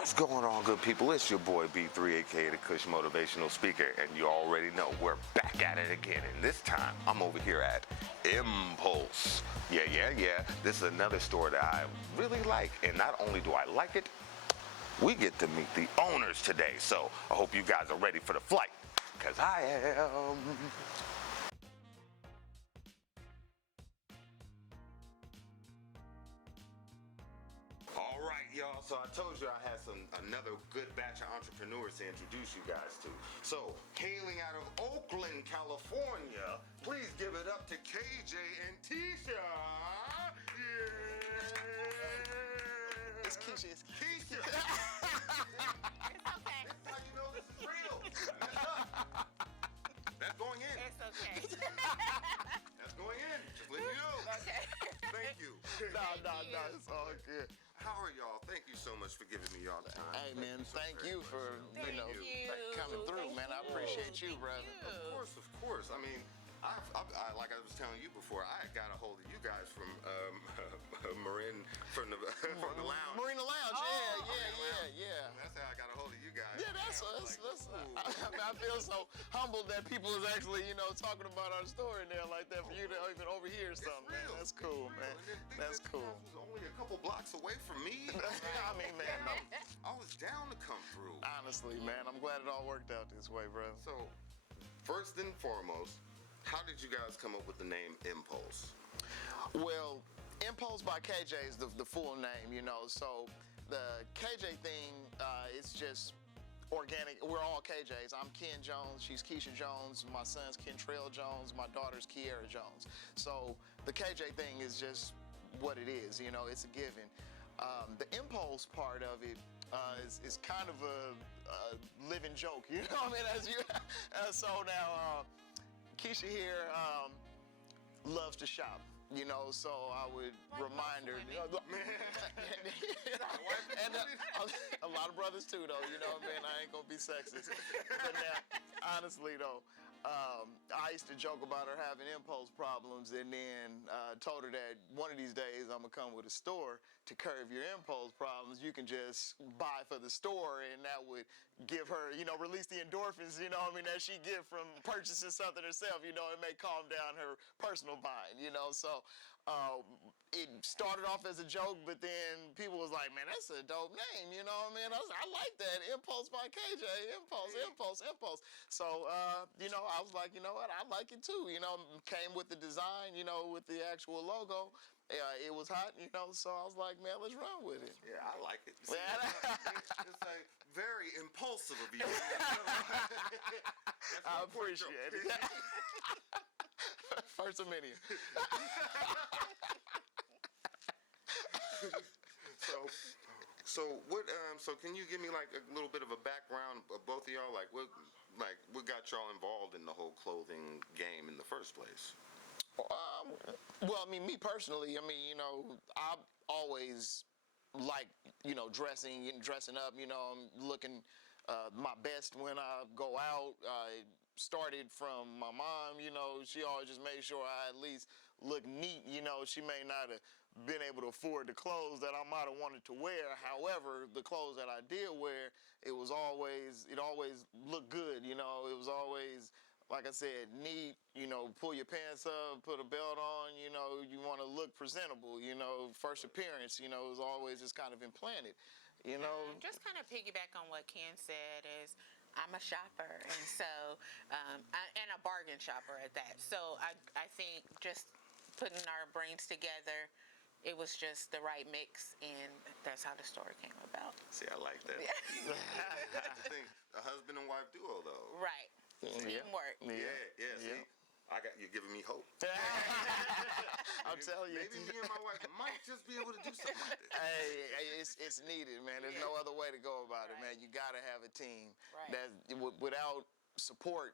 What's going on, good people? It's your boy B3, aka the Kush Motivational Speaker, and you already know we're back at it again. And this time, I'm over here at Impulse. Yeah. This is another store that I really like, and not only do I like it, we get to meet the owners today. So I hope you guys are ready for the flight, because I am. All right, y'all. So I told you I had another good batch of entrepreneurs to introduce you guys to. So hailing out of Oakland, California, please give it up to KJ and Tisha. Yeah. It's keisha. It's Keisha. It's okay. That's how you know this is real. That's up. That's going in. It's okay. That's going in. Just letting you know. Okay. Thank you. No, it's all good. How are y'all? Thank you so much for giving me y'all time. Hey, man, thank you for, Thank you. coming through, Thank man. I you. appreciate you, Thank brother. you. Of course. I mean, I like I was telling you before, I got a hold of you guys from Marin from the lounge. Marina Lounge, Oh, yeah. That's how I got a hold of you guys. Yeah, that's us. Like, ooh. I feel so humbled that people is actually, talking about our story in there like that for you to even overhear something, man. real. That's cool, It's real. man. And then think That's that you cool. guys was only a couple blocks away from me. I mean, man, no. I was down to come through. Honestly, man, I'm glad it all worked out this way, brother. So, first and foremost, how did you guys come up with the name Impulse? Well, Impulse by KJ is the full name, So the KJ thing, it's just organic. We're all KJs. I'm Ken Jones. She's Keisha Jones. My son's Kentrell Jones. My daughter's Kiera Jones. So the KJ thing is just what it is. It's a given. The impulse part of it is kind of a living joke. So now Keisha here loves to shop. So I would remind her. And a lot of brothers too, though. I ain't gonna be sexist. But now, honestly, though, I used to joke about her having impulse problems, and then told her that one of these days I'm gonna come with a store to curb your impulse problems. You can just buy for the store, and that would give her, release the endorphins, that she get from purchasing something herself. It may calm down her personal buying. So it started off as a joke, but then people was like, man, that's a dope name. I like that. Impulse by KJ. Impulse. So, I was like, you know what? I like it too. Came with the design, with the actual logo. It was hot, so I was like, man, let's run with it. Yeah, I like it. See, it's like very impulsive of you. I appreciate it. First of many. So what? So can you give me like a little bit of a background of both of y'all? Like what got y'all involved in the whole clothing game in the first place? Well, me personally, I've always liked, dressing up, I'm looking my best when I go out. It started from my mom, she always just made sure I at least look neat. She may not have been able to afford the clothes that I might have wanted to wear. However, the clothes that I did wear, it always looked good. It was always, like I said, neat, pull your pants up, put a belt on, you want to look presentable, first appearance, it was always just kind of implanted, Just kind of piggyback on what Ken said is, I'm a shopper, and so, and a bargain shopper at that. So I think just putting our brains together, it was just the right mix, and that's how the story came about. See, I like that. I think a husband and wife duo, though. Right. Teamwork. Yeah. See, you're giving me hope. I'll tell you. Maybe me and my wife might just be able to do something like this. Hey, it's needed, man. There's no other way to go about it, man. You gotta have a team. Right. Without support,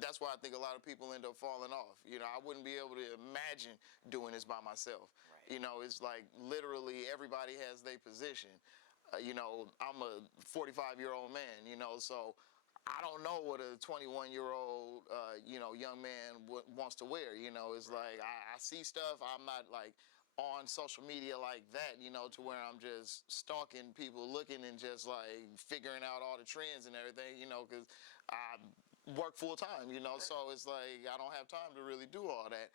that's why I think a lot of people end up falling off. I wouldn't be able to imagine doing this by myself. Right. It's like literally everybody has their position. I'm a 45-year-old man, so I don't know what a 21-year-old, young man wants to wear. It's like I see stuff. I'm not like on social media like that, you know, to where I'm just stalking people, looking and just like figuring out all the trends and everything, you know, because I work full time, you know, so it's like I don't have time to really do all that.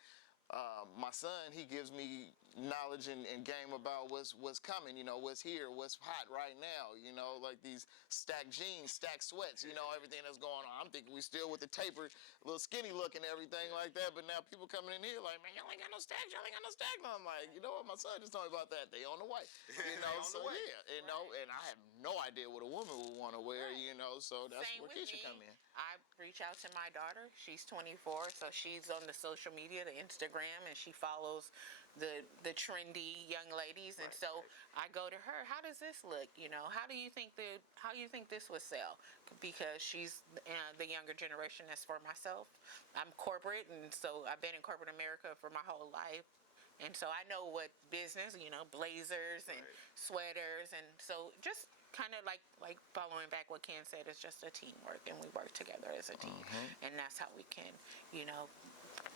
My son, he gives me knowledge and game about what's coming, you know, what's here, what's hot right now, you know, like these stacked jeans, stacked sweats, you know, everything that's going on. I'm thinking we still with the tapered, little skinny look and everything like that, but now people coming in here like, man, y'all ain't got no stacks, y'all ain't got no stacks. And I'm like, you know what, my son just told me about that. They on the way, you know, so yeah, you know, and I have no idea what a woman would want to wear, you know, so that's Same where with Keisha me. come in. I reach out to my daughter. She's 24, so she's on the social media, the Instagram, and she follows the trendy young ladies. And so I go to her. How does this look? You know, how do you think this would sell? Because she's the younger generation. As for myself, I'm corporate, and so I've been in corporate America for my whole life. And so I know what business, you know, blazers and sweaters, and so just kind of like following back what Ken said, it's just a teamwork, and we work together as a team, and that's how we can, you know,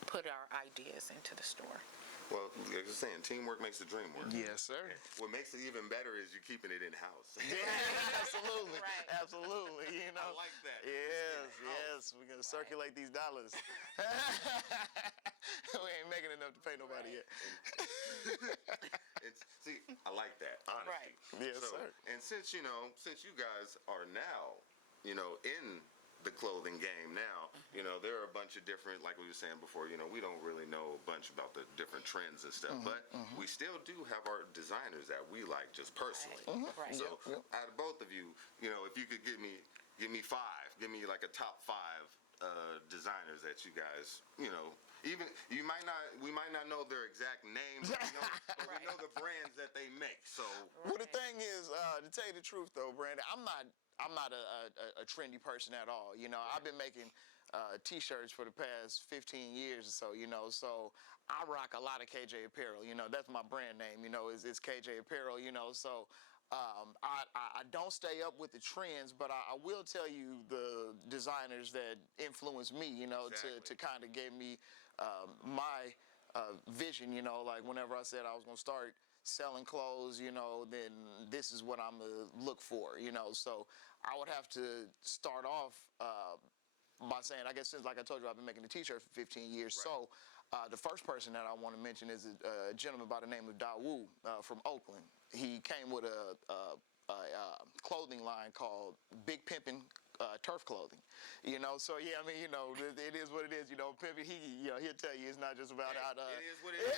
put our ideas into the store. Well, like you're saying, teamwork makes the dream work. Yes, sir. What makes it even better is you keeping it in house. Yeah, absolutely, Right. absolutely. You know, I like that. Yes. We're gonna circulate these dollars. We ain't making enough to pay nobody yet. See, I like that. Honestly. Right. Yes, sir. And since you guys are now, you know, in the clothing game now, you know, there are a bunch of different, like we were saying before, you know, we don't really know a bunch about the different trends and stuff, but we still do have our designers that we like just personally. Right. So out of both of you, you know, if you could give me five, give me like a top five designers that you guys, you know, even we might not know their exact names, but we know the brands that they make. So Well, the thing is, to tell you the truth, though, Brandon, I'm not a trendy person at all. You know, I've been making T-shirts for the past 15 years or so. You know, so I rock a lot of KJ apparel. You know, that's my brand name. You know, it's KJ apparel. You know, so. I don't stay up with the trends, but I will tell you the designers that influenced me, you know, to kind of give me my vision, you know, like whenever I said I was going to start selling clothes, you know, then this is what I'm going to look for, you know. So I would have to start off by saying, I guess since, like I told you, I've been making the T-shirt for 15 years. So the first person that I want to mention is a gentleman by the name of Dawu from Oakland. He came with a clothing line called Big Pimpin' Turf Clothing, you know. So yeah, I mean, you know, it is what it is. You know, pimping. He'll tell you it's not just about it is what it is.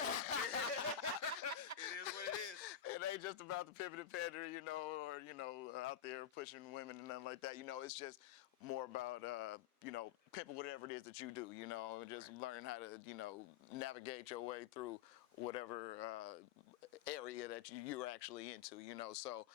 It is what it is. It ain't just about the pimping and pandering, you know, or you know, out there pushing women and nothing like that. You know, it's just more about you know, pimping whatever it is that you do. You know, and just learning how to, you know, navigate your way through whatever area that you're actually into, you know. So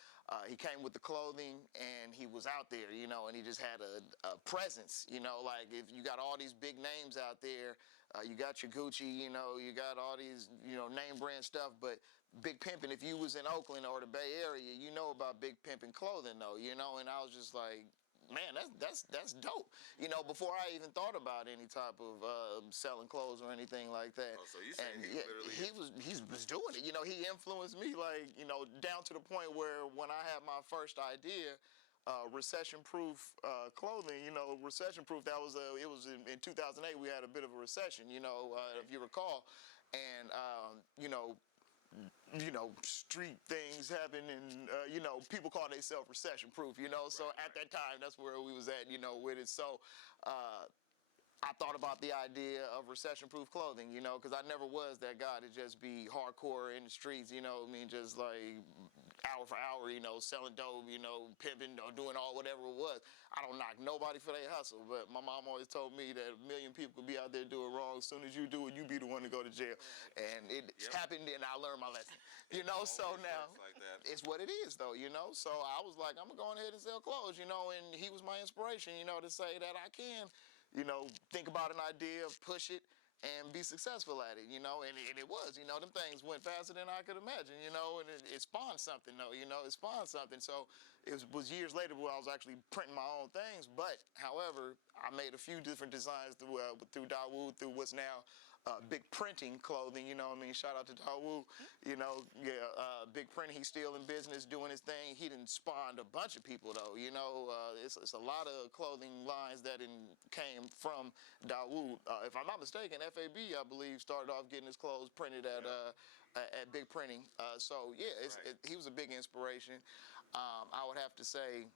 he came with the clothing and he was out there, you know, and he just had a presence, you know. Like if you got all these big names out there, you got your Gucci, you know, you got all these, you know, name brand stuff, but Big Pimpin', if you was in Oakland or the Bay Area, you know about Big Pimpin' clothing though, you know. And I was just like, man, that's dope. You know, before I even thought about any type of selling clothes or anything like that. Oh, so you saying he was doing it. You know, he influenced me, like, you know, down to the point where when I had my first idea, recession-proof clothing, you know, recession-proof, that was it was in 2008, we had a bit of a recession, you know, if you recall. And, you know, street things happen, and you know, people call themselves recession proof, you know. So at that time, that's where we was at, you know, with it. So I thought about the idea of recession-proof clothing, you know, because I never was that guy to just be hardcore in the streets, you know. I mean, just like hour for hour, you know, selling dope, you know, pimping, or doing all whatever it was. I don't knock nobody for their hustle, but my mom always told me that a million people could be out there doing wrong. As soon as you do it, you be the one to go to jail. And it happened, and I learned my lesson, you know. So now like it's what it is, though, you know. So I was like, I'm going ahead and sell clothes, you know, and he was my inspiration, you know, to say that I can, you know, think about an idea, push it, and be successful at it, you know. And it was, you know, them things went faster than I could imagine, you know, and it spawned something, though, you know, it spawned something. So it was years later where I was actually printing my own things, but, however, I made a few different designs through Dawood, through what's now Big Printing clothing, you know what I mean? Shout out to Dawood, you know, Big Printing, he's still in business doing his thing. He done spawned a bunch of people though, you know, it's a lot of clothing lines that came from Dawood. If I'm not mistaken, FAB, I believe, started off getting his clothes printed at Big Printing. So yeah, he was a big inspiration. I would have to say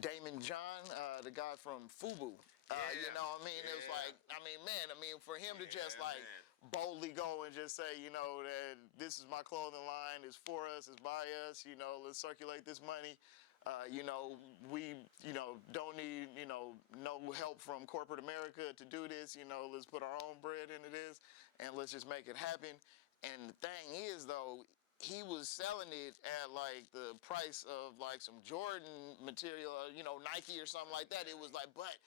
Damon John, the guy from FUBU. You know what I mean? It was like, man, for him to just like boldly go and just say, you know, that this is my clothing line, it's for us, it's by us, you know, let's circulate this money. You know, we, you know, don't need, you know, no help from corporate America to do this. You know, let's put our own bread into this and let's just make it happen. And the thing is, though, he was selling it at like the price of like some Jordan material, you know, Nike or something like that. It was like, but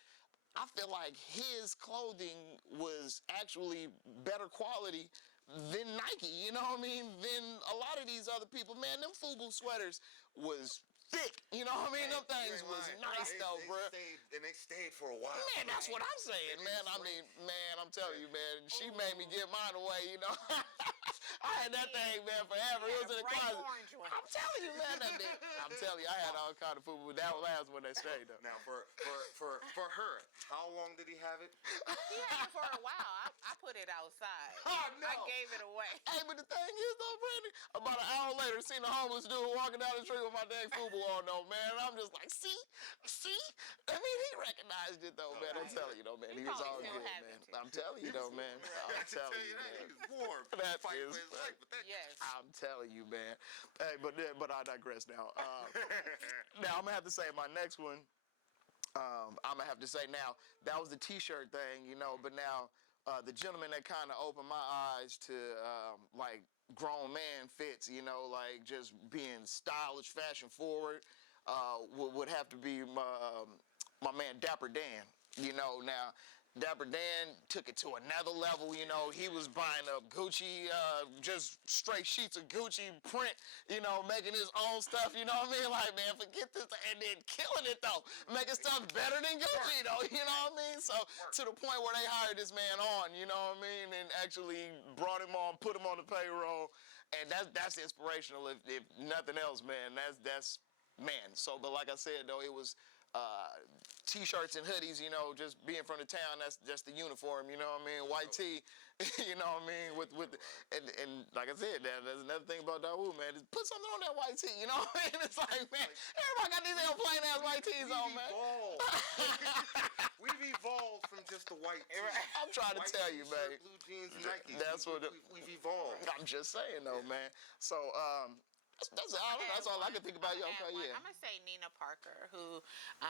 I feel like his clothing was actually better quality than Nike, you know what I mean? Than a lot of these other people. Man, them FUBU sweaters was thick, you know what I mean? Them things was nice though, bro. They stayed for a while. Man, that's what I'm saying, man. I mean, man, I'm telling you, man, she made me get mine away, you know? I had that thing, man, forever. It was in the closet. I'm telling you, man, I'm telling you, I had all kind of food, but that last one that stayed though. Now, for her, how long did he have it? He had it for a while. I put it outside. Oh, no. I gave it away. Hey, but the thing is though, Brandy, about an hour later, seen a homeless dude walking down the street with my dang FUBU on though, man. And I'm just like, see? I mean, he recognized it though, man. I'm telling you though, man. He was all good, man. I'm telling you though, man. I'm telling you, man. He was warm. That Fighting is, for his life, but that Yes. I'm telling you, man. Hey, but I digress now. Now I'm gonna have to say my next one. I'm gonna have to say now that was the T-shirt thing, you know. But now the gentleman that kind of opened my eyes to like grown man fits, you know, like just being stylish, fashion forward, would have to be my man Dapper Dan. You know, now Dapper Dan took it to another level, you know. He was buying up Gucci, just straight sheets of Gucci print, you know, making his own stuff, you know what I mean? Like, man, forget this, and then killing it, though. Making stuff better than Gucci, though, you know what I mean? So, to the point where they hired this man on, you know what I mean? And actually brought him on, put him on the payroll, and that's inspirational, if nothing else, man. That's, man. So, but like I said, though, it was T-shirts and hoodies, you know, just being from the town, that's just the uniform, you know what I mean? White tee, you know what I mean? And like I said, there's another thing about Dawood, man, is put something on that white tee, you know what I mean? It's like, man, everybody got these little plain ass white tees on, man. We've evolved from just the white tee. I'm trying to tell you, man. Blue jeans and Nike. That's what we've evolved. I'm just saying, though, man. So, that's all I can think about. I'm Okay, yeah. going to say Nina Parker, who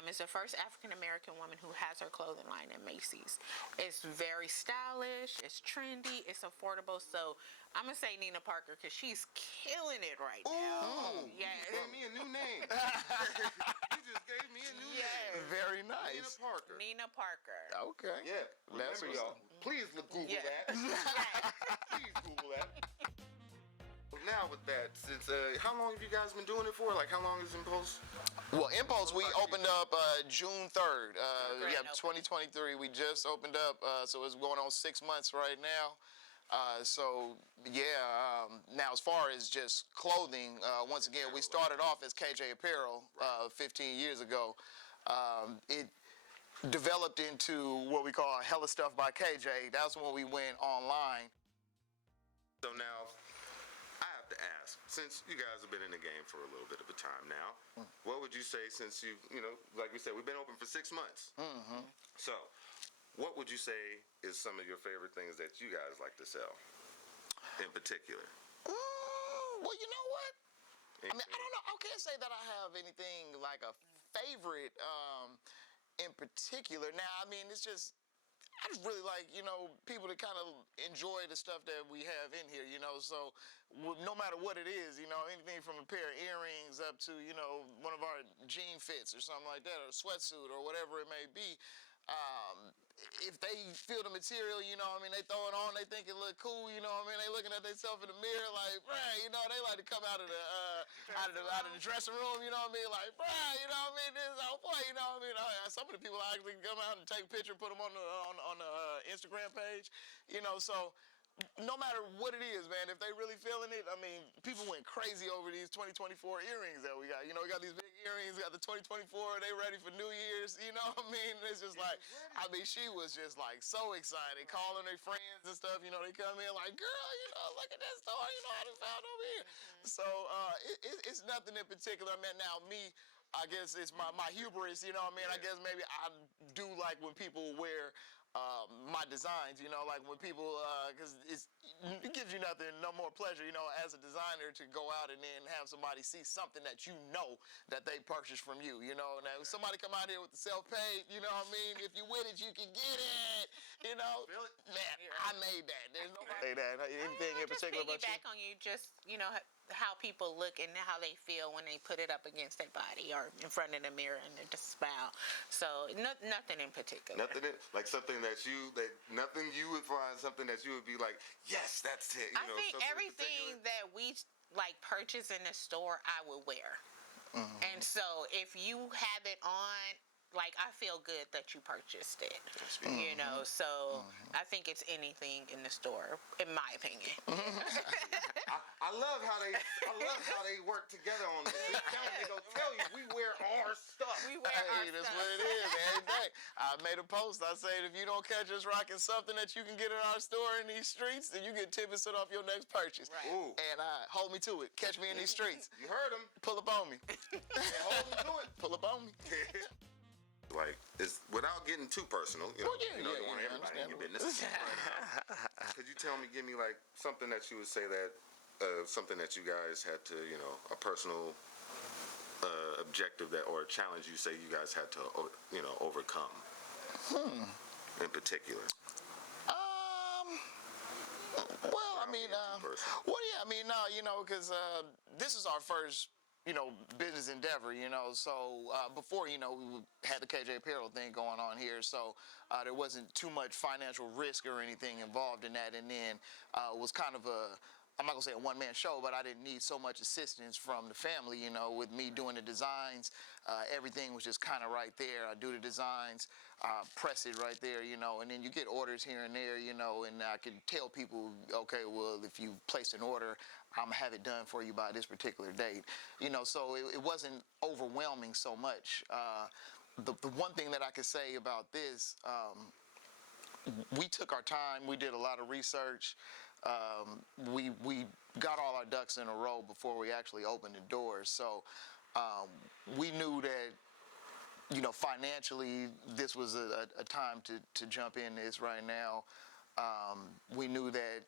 is the first African-American woman who has her clothing line at Macy's. It's very stylish, it's trendy, it's affordable. So I'm going to say Nina Parker because she's killing it right now. Ooh, yeah. You gave me a new name. You just gave me a new name. Very nice. Nina Parker. Nina Parker. Okay. Yeah. Remember, y'all. Please Google that. Please Google that. Now with that, since how long have you guys been doing it for? Like, how long is Impulse? Well, Impulse, we opened up June 3rd. 2023. We just opened up, so it's going on 6 months right now. So, yeah, now as far as just clothing, once again, we started off as KJ Apparel 15 years ago. It developed into what we call Hella Stuff by KJ. That's when we went online. So now, I have to ask, since you guys have been in the game for a little bit of a time now, what would you say since you know, like we said, we've been open for 6 months. Mm-hmm. So, what would you say is some of your favorite things that you guys like to sell in particular? Well, you know what? I mean, I don't know. I can't say that I have anything like a favorite in particular. Now, I mean, it's just, I just really like, you know, people to kind of enjoy the stuff that we have in here, you know, so no matter what it is, you know, anything from a pair of earrings up to, you know, one of our jean fits or something like that, or a sweatsuit or whatever it may be, if they feel the material, you know what I mean, they throw it on, they think it look cool, you know what I mean, they looking at themselves in the mirror like, bruh, you know, they like to come out of the dressing room, you know what I mean, like, bruh, you know what I mean, this is our boy, you know what I mean. Some of the people actually come out and take a picture, put them on the Instagram page, you know, so no matter what it is, man, if they really feeling it, I mean, people went crazy over these 2024 earrings that we got. You know, we got these big earrings, we got the 2024, they ready for New Year's, you know what I mean? It's just like, I mean, she was just like so excited, calling her friends and stuff, you know, they come in like, girl, you know, look at that store, you know, I done found over here. So, it's nothing in particular. I mean, now me, I guess it's my hubris, you know what I mean? I guess maybe I do like when people wear my designs, you know, like when people, because it gives you nothing, no more pleasure, you know, as a designer to go out and then have somebody see something that you know that they purchased from you, you know. Now, if somebody come out here with the self-paid, you know what I mean? If you with it, you can get it, you know. Man, I made that. There's nobody say that. Anything in particular about you? Piggyback on you, just, you know, how people look and how they feel when they put it up against their body or in front of the mirror and they just smile. So nothing in particular. Like something nothing you would find, something that you would be like, yes, that's it. I think everything that we like purchase in the store, I would wear. And so if you have it on, like, I feel good that you purchased it, you know, so I think it's anything in the store, in my opinion. I love how they work together on this. They gonna tell you we wear our stuff. We wear our That's stuff. what it is every day. I made a post. I said, if you don't catch us rocking something that you can get in our store in these streets, then you get 10% off your next purchase. Right. Ooh. And hold me to it. Catch me in these streets. You heard him. Pull up on me. Hold him to it. Pull up on me. Like, it's without getting too personal, you know, Well, yeah, you yeah, don't want yeah, everybody in your business. Could you give me like something that you would say that something that you guys had to, you know, a personal objective that or a challenge you say you guys had to, you know, overcome in particular? Well, I mean, you know, because this is our first, you know, business endeavor, you know, so before, you know, we had the KJ Apparel thing going on here, so there wasn't too much financial risk or anything involved in that, and then it was kind of I'm not gonna say a one-man show, but I didn't need so much assistance from the family, you know, with me doing the designs. Everything was just kind of right there. I do the designs, press it right there, you know, and then you get orders here and there, you know, and I can tell people, okay, well, if you placed an order, I'm gonna have it done for you by this particular date, you know, so it wasn't overwhelming so much. The one thing that I could say about this, we took our time. We did a lot of research. We got all our ducks in a row before we actually opened the doors. So we knew that, you know, financially, this was a time to jump in this right now. We knew that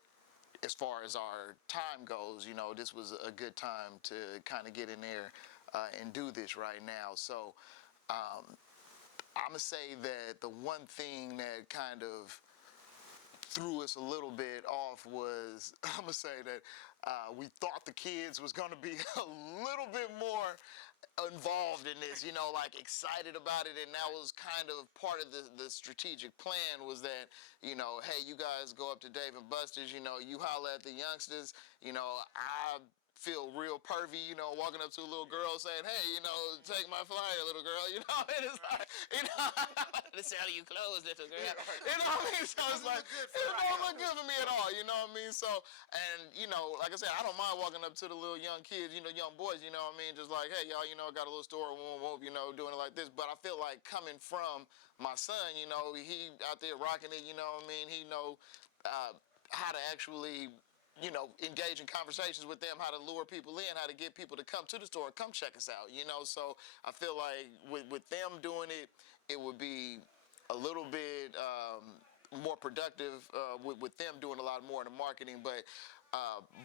as far as our time goes, you know, this was a good time to kind of get in there and do this right now. So I'm gonna say that the one thing that kind of threw us a little bit off was, I'm gonna say that we thought the kids was gonna be a little bit more involved in this, you know, like excited about it, and that was kind of part of the strategic plan, was that, you know, hey, you guys go up to Dave and Buster's, you know, you holler at the youngsters, you know, I feel real pervy, you know, walking up to a little girl saying, hey, you know, take my flyer, little girl, you know, and it's like, you know, to sell you clothes, little girl, you know what I mean? So it's like, it don't look good for me at all, you know what I mean? So, and, you know, like I said, I don't mind walking up to the little young kids, you know, young boys, you know what I mean? Just like, hey, y'all, you know, I got a little store, you know, doing it like this. But I feel like coming from my son, you know, he out there rocking it, you know what I mean? He know how to actually, you know, engage in conversations with them, how to lure people in, how to get people to come to the store, come check us out, you know. So I feel like with them doing it, it would be a little bit more productive with them doing a lot more in the marketing. But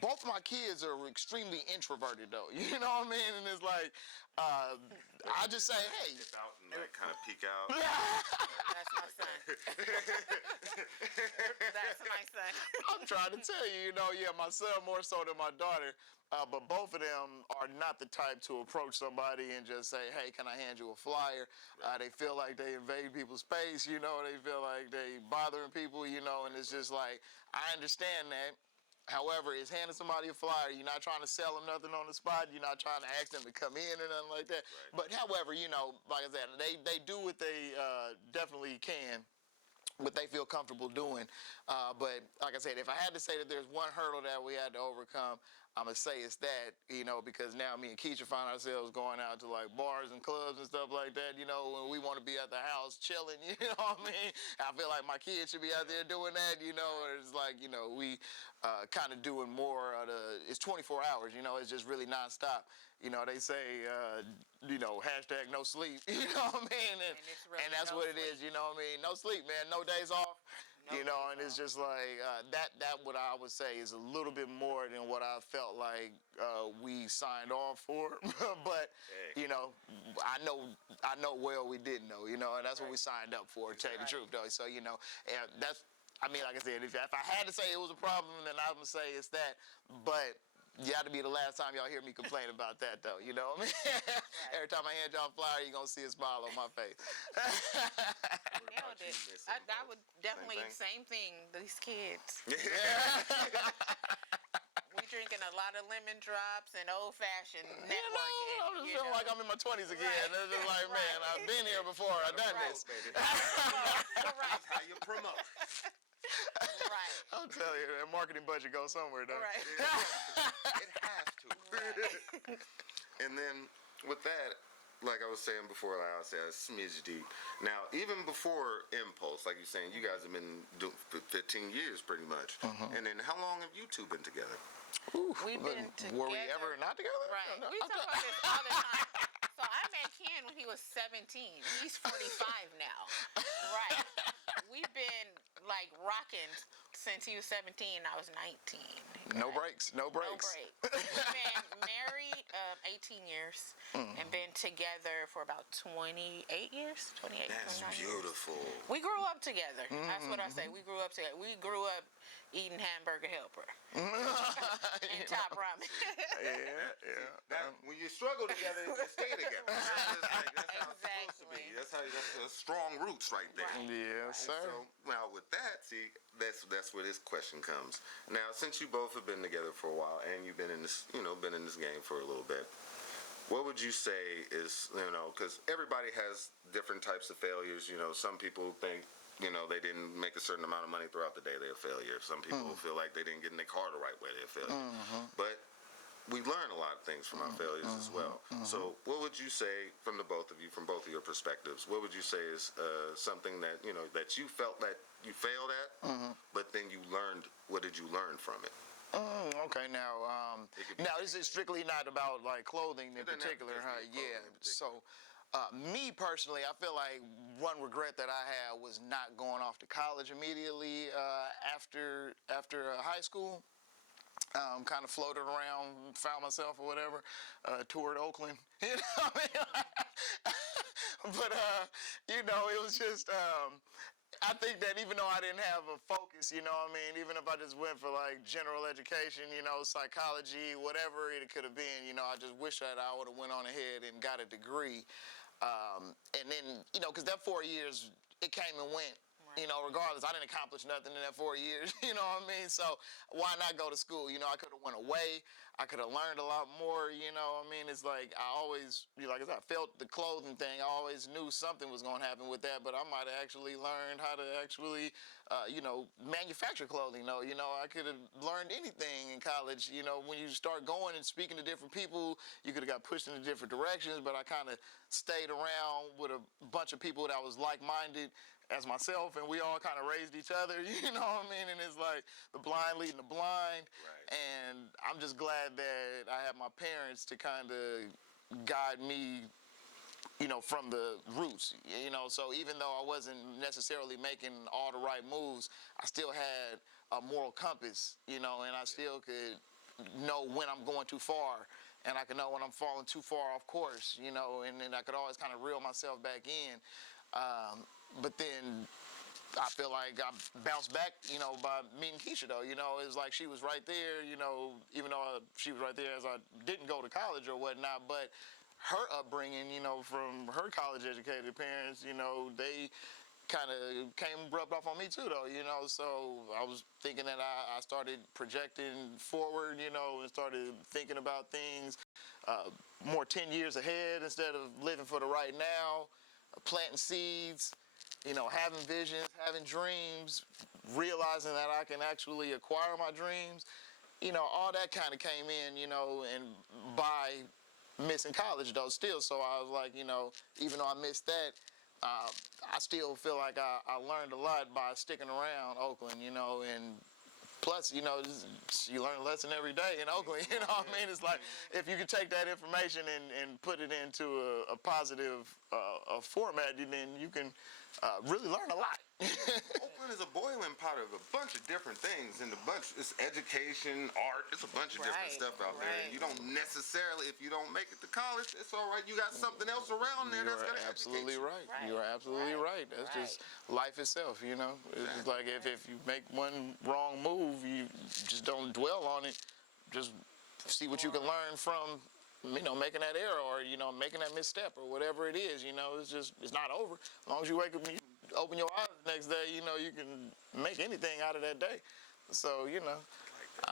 Both my kids are extremely introverted, though. You know what I mean? And it's like, I just say, hey. Dip out and like kind of peek out. That's my son. That's my son. I'm trying to tell you, yeah, my son more so than my daughter. But both of them are not the type to approach somebody and just say, hey, can I hand you a flyer? They feel like they invade people's space, they feel like they bothering people, and it's just like, I understand that. However, it's handing somebody a flyer. You're not trying to sell them nothing on the spot. You're not trying to ask them to come in or nothing like that. Right. But however, like I said, they do what they definitely can, what they feel comfortable doing. But like I said, if I had to say that there's one hurdle that we had to overcome, I'm going to say it's that, because now me and Keisha find ourselves going out to like bars and clubs and stuff like that, when we want to be at the house chilling, you know what I mean? I feel like my kids should be out there doing that, or it's like, we kind of doing more of it's 24 hours, it's just really nonstop. They say, hashtag no sleep, you know what I mean? And that's what it is, you know what I mean? No sleep, man, no days off. And it's just like that what I would say is a little bit more than what I felt like we signed on for. But I know well we didn't know, and that's what we signed up for, to tell you the truth, though. So and that's, I mean, like I said, if I had to say it was a problem, then I would say it's that. But you got to be the last time y'all hear me complain about that, though. You know what I mean? Every time I hand y'all a flyer, you're going to see a smile on my face. Nailed it. I would definitely, same thing, these kids. We drinking a lot of lemon drops and old-fashioned networking. I'm just feeling like I'm in my 20s again. It's just like, man, I've been here before. I've done this. That's how you promote. Right. I'm telling you, that marketing budget goes somewhere, though. Right. It has to. And then with that, like I was saying before, like I said, a smidge deep. Now, even before Impulse, like you're saying, you guys have been doing 15 years pretty much. And then how long have you two been together? We've been together. Were we ever not together? Right. We talk about this all the time. So I met Ken when he was 17. He's 45 now. Right. We've been like rocking since he was 17. I was 19. No breaks. No breaks. We've been married 18 years and been together for about 28 years. 28. That's 29 beautiful. Years. We grew up together. That's what I say. We grew up together. We grew up eating Hamburger Helper and Top Ramen. When you struggle together, you stay together. That's how it's supposed to be. That's strong roots right there. Right. Yes, sir. So now with that, see, that's where this question comes. Now, since you both have been together for a while and you've been in this, been in this game for a little bit, what would you say is, because everybody has different types of failures. Some people think, they didn't make a certain amount of money throughout the day, they're a failure. Some people feel like they didn't get in their car the right way, they're a failure. But we learn a lot of things from our failures as well. So what would you say from the both of you, from both of your perspectives, what would you say is something that, that you felt that you failed at, but then you learned, what did you learn from it? Okay, now this is strictly not about like clothing in particular, huh? Yeah. So, me personally, I feel like one regret that I had was not going off to college immediately after high school. Kind of floated around, found myself or whatever, toured Oakland. You know what I mean? But it was just. I think that even though I didn't have a focus, even if I just went for like general education, psychology, whatever it could have been, I just wish that I would have went on ahead and got a degree. And then, because that 4 years, it came and went. Regardless, I didn't accomplish nothing in that 4 years, you know what I mean? So why not go to school? I could have went away. I could have learned a lot more, It's like I always, like I said, I felt the clothing thing. I always knew something was going to happen with that, but I might have actually learned how to actually, manufacture clothing, though. I could have learned anything in college. When you start going and speaking to different people, you could have got pushed in different directions, but I kind of stayed around with a bunch of people that was like-minded as myself, and we all kind of raised each other, you know what I mean? And it's like the blind leading the blind. Right. And I'm just glad that I had my parents to kind of guide me from the roots, so even though I wasn't necessarily making all the right moves, I still had a moral compass, and I still could know when I'm going too far, and I could know when I'm falling too far off course, and then I could always kind of reel myself back in. But then I feel like I bounced back, by meeting Keisha, though. It's like she was right there, even though she was right there as I didn't go to college or whatnot. But her upbringing, from her college-educated parents, they kind of rubbed off on me too, though, So I was thinking that I started projecting forward, and started thinking about things more 10 years ahead instead of living for the right now, planting seeds, having visions, having dreams, realizing that I can actually acquire my dreams, all that kind of came in, and by missing college though still. So I was like, even though I missed that, I still feel like I learned a lot by sticking around Oakland, and plus, you learn a lesson every day in Oakland, what I mean? It's like, if you could take that information and put it into a positive format, then you can really learn a lot. Oakland is a boiling pot of a bunch of different things, and it's education, art, it's a bunch of different stuff out there. And you don't necessarily, if you don't make it to college, it's all right. You got something else around there that's going to absolutely educate right. You are absolutely right. That's just life itself, It's just like if you make one wrong move, you just don't dwell on it. Just see what you can learn from making that error or, making that misstep or whatever it is, it's not over. As long as you wake up and you open your eyes the next day, you can make anything out of that day. So, I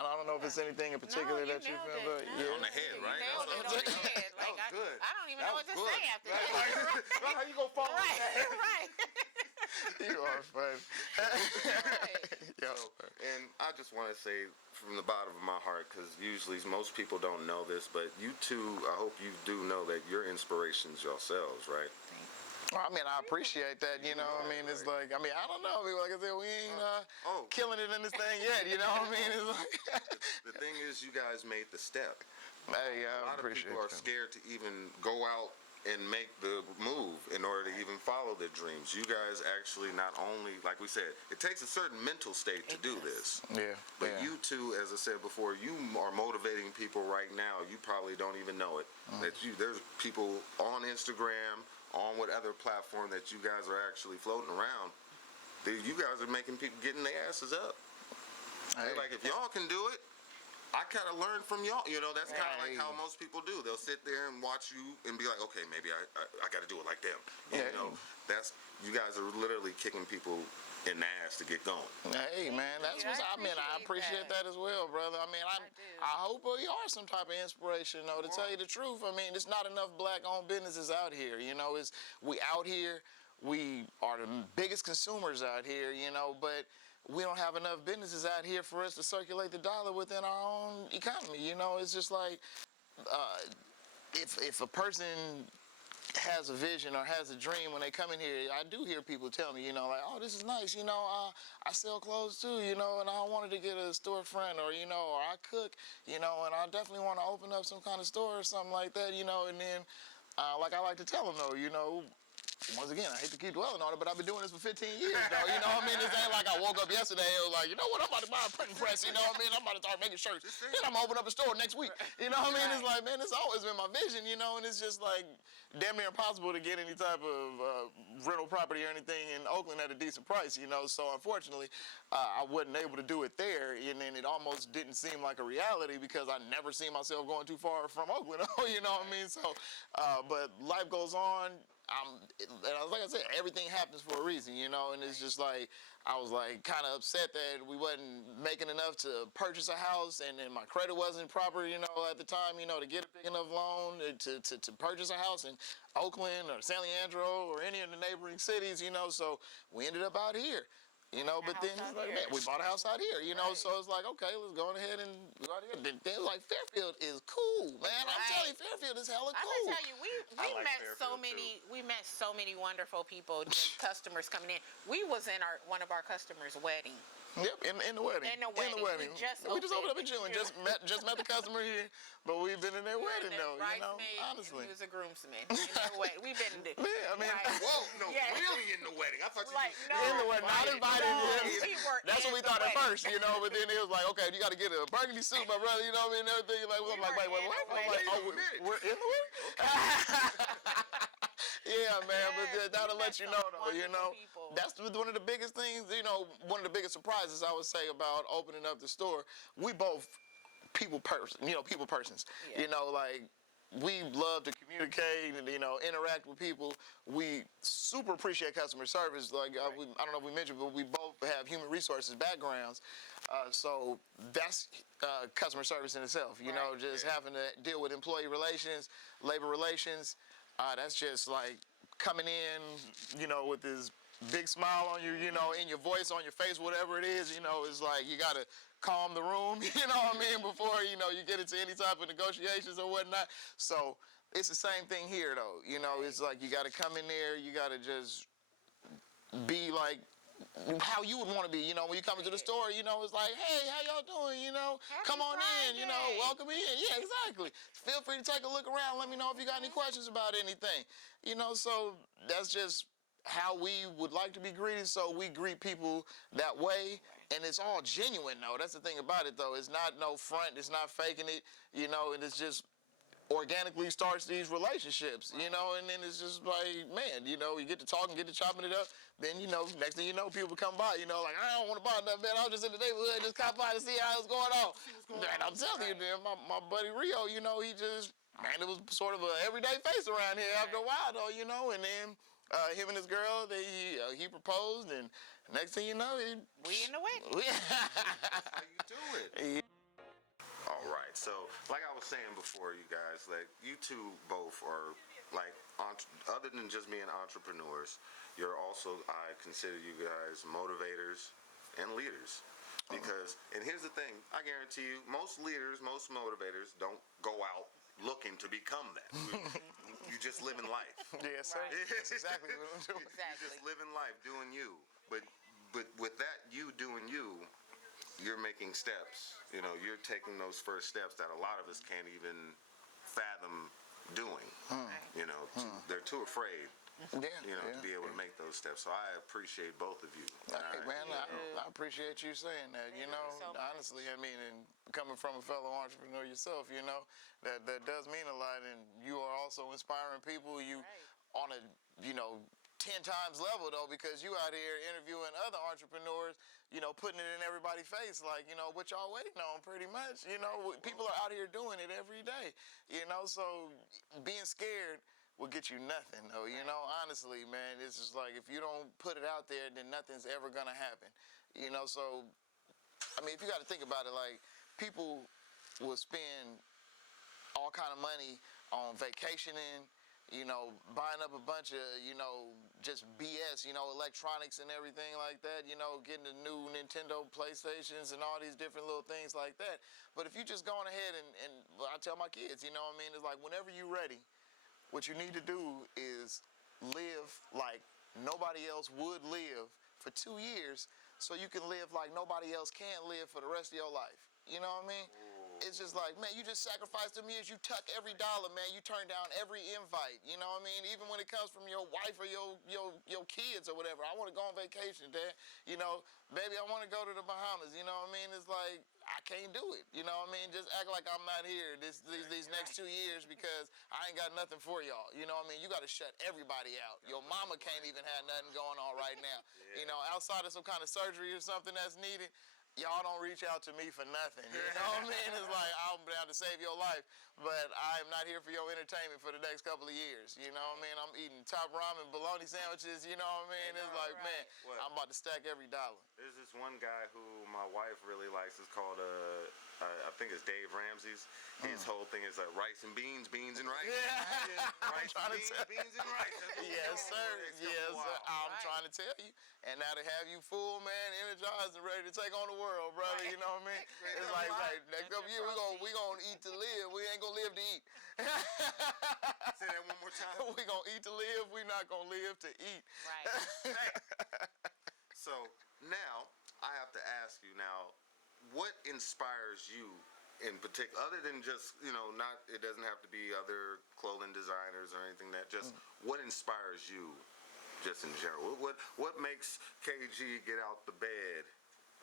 don't know if it's anything in particular that you feel, but on the head, right? You nailed it on the head. Like, that was good. I don't even know what to say after that. How you gonna follow that? Right. You are funny. And I just want to say from the bottom of my heart, because usually most people don't know this, but you two, I hope you do know that you're inspirations yourselves, right? Well, I mean, I appreciate that, it's like, I don't know, like I said, we ain't killing it in this thing yet, It's like... The thing is, you guys made the step. Hey, a lot of people are scared to even go out and make the move in order to even follow their dreams. You guys actually not only, like we said, it takes a certain mental state to do this. Yeah. But you two, as I said before, you are motivating people right now. You probably don't even know it. There's people on Instagram, on what other platform that you guys are actually floating around. You guys are making people getting their asses up. Hey. Like, if y'all can do it, I kind of learn from y'all. That's kind of like how most people do. They'll sit there and watch you and be like, okay, maybe I got to do it like them. You guys are literally kicking people in the ass to get going. Hey, man, that's what I mean. I appreciate that as well, brother. I hope we are some type of inspiration, though, to tell you the truth. There's not enough black-owned businesses out here. We out here. We are the biggest consumers out here, but we don't have enough businesses out here for us to circulate the dollar within our own economy. It's just like if a person has a vision or has a dream when they come in here, I do hear people tell me, like, oh, this is nice, I sell clothes too, and I wanted to get a storefront or, or I cook, and I definitely want to open up some kind of store or something like that, and then, like I like to tell them though, once again, I hate to keep dwelling on it, but I've been doing this for 15 years, though. This ain't like I woke up yesterday and was like, you know what, I'm about to buy a printing press, I'm about to start making shirts. Then I'm going to open up a store next week. It's like, man, it's always been my vision, and it's just like damn near impossible to get any type of rental property or anything in Oakland at a decent price, So unfortunately, I wasn't able to do it there, and then it almost didn't seem like a reality because I never seen myself going too far from Oakland, So, but life goes on. Like I said, everything happens for a reason, and it's just like, I was like kind of upset that we wasn't making enough to purchase a house, and then my credit wasn't proper, at the time, to get a big enough loan to purchase a house in Oakland or San Leandro or any of the neighboring cities, so we ended up out here. But then it's like, man, we bought a house out here, so it's like, okay, let's go ahead and go out here. Then like, Fairfield is cool, man. I'm telling you, Fairfield is hella cool. I'm gonna tell you, we like met so many wonderful people, just customers coming in. We was in one of our customers' wedding. Yep, in the wedding. In the wedding. We just opened up in June. Just met the customer here, but we've been in their wedding though. You know, honestly. He was a groomsman. In their wedding. We've been in the. Yeah, I mean, Whoa, no, Yeah. really in the wedding. I thought you Like, just no. in the wedding, not invited. We were That's in what we the thought at wedding. first, you know. But then it was like, okay, you got to get a burgundy suit, my brother. You know what I mean? And everything. You're like, well, I'm like, wait, what? in the I'm like, wedding. oh, we're in the wedding. Yeah, man, but that'll we let met you some know, though, you wonderful know. people. That's one of the biggest things, you know, one of the biggest surprises I would say about opening up the store. We both people persons. Yeah. You know, like, we love to communicate and, you know, interact with people. We super appreciate customer service. Like, I don't know if we mentioned, but we both have human resources backgrounds. So that's customer service in itself, you know, just having to deal with employee relations, labor relations. That's just like coming in, you know, with this big smile on you, you know, in your voice, on your face, whatever it is, you know, it's like you got to calm the room, you know what I mean, before, you know, you get into any type of negotiations or whatnot. So it's the same thing here, though. You know, it's like you got to come in there, you got to just be like how you would want to be, you know, when you come into the store, you know, it's like, hey, how y'all doing, you know, come on in, you know, welcome in. Yeah, exactly. Feel free to take a look around. Let me know if you got any questions about anything, you know. So that's just how we would like to be greeted. So we greet people that way, and it's all genuine, though. That's the thing about it, though. It's not no front. It's not faking it, you know, and it's just organically starts these relationships, you know, and then it's just like, man, you know, you get to talking, get to chopping it up, then, you know, next thing you know, people come by, you know, like, I don't want to buy nothing, man, I was just in the neighborhood, just cop by to see how it's going on. And I'm telling you, man, my buddy Rio, you know, he just, man, it was sort of a everyday face around here after a while, though, you know, and then him and his girl, he proposed, and next thing you know, We in the wedding. That's how you do it. All right, so like I was saying before, you guys, like you two both are like, other than just being entrepreneurs, you're also, I consider you guys motivators and leaders. Because, and here's the thing, I guarantee you, most leaders, most motivators don't go out looking to become that. You just living life. Yes, sir. Right. That's exactly what I'm doing. Exactly. You're just living life, doing you. But with that, you doing you, you're making steps. You know, you're taking those first steps that a lot of us can't even fathom doing. You know, they're too afraid. Yeah, You know, to be able to make those steps. So I appreciate both of you. Hey, man, I appreciate you saying that. You know, so much. honestly, I mean, and coming from a fellow entrepreneur yourself, you know, that does mean a lot. And you are also inspiring people. You on a, you know, 10 times level, though, because you out here interviewing other entrepreneurs, you know, putting it in everybody's face, like, you know, what y'all waiting on, pretty much. You know, people are out here doing it every day, you know, so being scared will get you nothing, though, you know, honestly, man. It's just like, if you don't put it out there, then nothing's ever gonna happen, you know. So, I mean, if you got to think about it, like, people will spend all kind of money on vacationing, you know, buying up a bunch of, you know, just BS, you know, electronics and everything like that, you know, getting the new Nintendo PlayStations and all these different little things like that. But if you just going ahead and I tell my kids, you know what I mean, it's like, whenever you're ready, what you need to do is live like nobody else would live for 2 years, so you can live like nobody else can live for the rest of your life. You know what I mean? It's just like, man, you just sacrifice them years. You tuck every dollar, man. You turn down every invite. You know what I mean? Even when it comes from your wife or your kids or whatever. I want to go on vacation, Dad. You know, baby, I want to go to the Bahamas. You know what I mean? It's like, I can't do it. You know what I mean? Just act like I'm not here these next 2 years because I ain't got nothing for y'all. You know what I mean? You got to shut everybody out. Your mama can't even have nothing going on right now. You know, outside of some kind of surgery or something that's needed, y'all don't reach out to me for nothing. You know what I mean? It's like, I'm down to save your life, but I am not here for your entertainment for the next couple of years. You know what I mean? I'm eating top ramen, bologna sandwiches. You know what I mean? It's like, man, I'm about to stack every dollar. There's this one guy who my wife really likes. It's called, I think it's Dave Ramsey's. His whole thing is rice and beans, beans and rice. Yeah. Rice and beans and rice. That's what Yes, we're sir. doing. Yes, sir. I'm Right. trying to tell you. And now to have you full, man, energized and ready to take on the world, brother. You know what I mean? It's like, next couple years, we gonna eat to live. We ain't gonna live to eat. Say that one more time. We gonna eat to live. We not gonna live to eat. Right. So now, I have to ask you now, what inspires you in particular, other than just, not, it doesn't have to be other clothing designers or anything, that just, what inspires you just in general? What makes KG get out the bed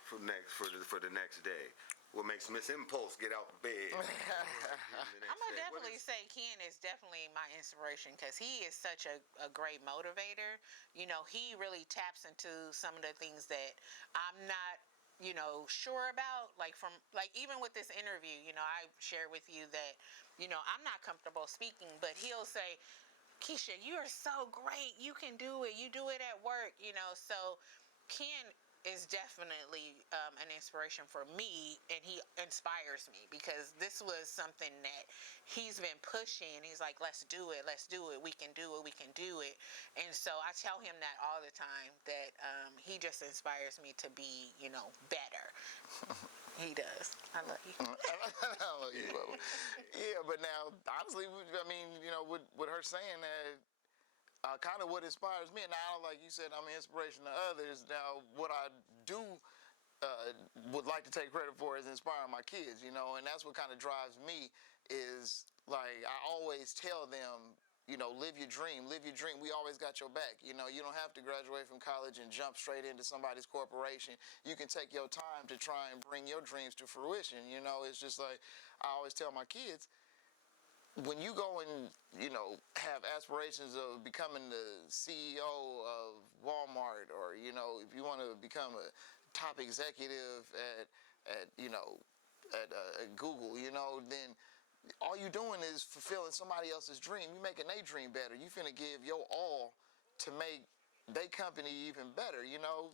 for the next day? What makes Miss Impulse get out the bed? I'm gonna definitely say Ken is definitely my inspiration because he is such a great motivator. He really taps into some of the things that I'm not, sure about. Like even with this interview, I shared with you that, I'm not comfortable speaking, but he'll say, Keisha, you are so great. You can do it. You do it at work, So Ken is definitely an inspiration for me, and he inspires me because this was something that he's been pushing. He's like, let's do it. We can do it. We can do it. And so I tell him that all the time, that he just inspires me to be, better. He does. I love you. I love you, Bubba. Yeah, but now, honestly, I mean, with her saying that, kind of what inspires me. Now, like you said, I'm an inspiration to others. Now, what I do would like to take credit for is inspiring my kids, and that's what kind of drives me is, like, I always tell them, live your dream, live your dream. We always got your back. You don't have to graduate from college and jump straight into somebody's corporation. You can take your time to try and bring your dreams to fruition. It's just like I always tell my kids, when you go and, have aspirations of becoming the CEO of Walmart, or, if you want to become a top executive at Google, then all you doing is fulfilling somebody else's dream. You making their dream better. You finna give your all to make their company even better.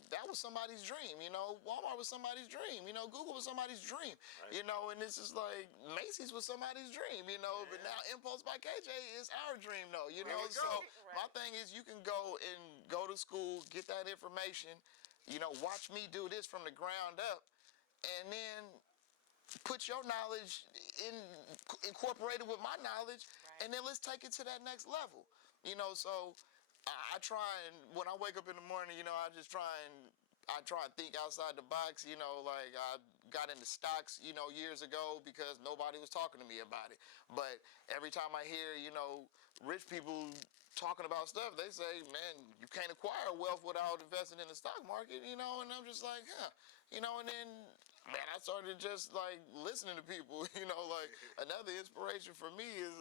That was somebody's dream. Walmart was somebody's dream. Google was somebody's dream. Right. And this is like Macy's was somebody's dream. But now Impulse by KJ is our dream, though. So right. My thing is, you can go to school, get that information. Watch me do this from the ground up, and then put your knowledge incorporated with my knowledge, right. And then let's take it to that next level. So I try, and when I wake up in the morning, I just try and think outside the box. Like I got into stocks, years ago because nobody was talking to me about it. But every time I hear, rich people talking about stuff, they say, man, you can't acquire wealth without investing in the stock market, and I'm just like, huh, and then, man, I started just like listening to people, like another inspiration for me is